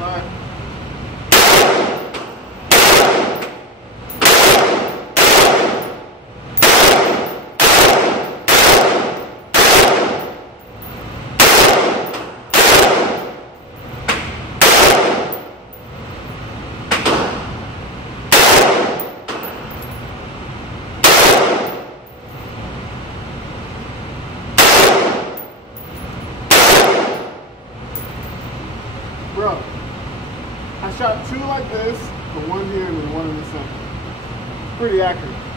Alright. Bro, I shot two like this, but one here and then one in the center. Pretty accurate.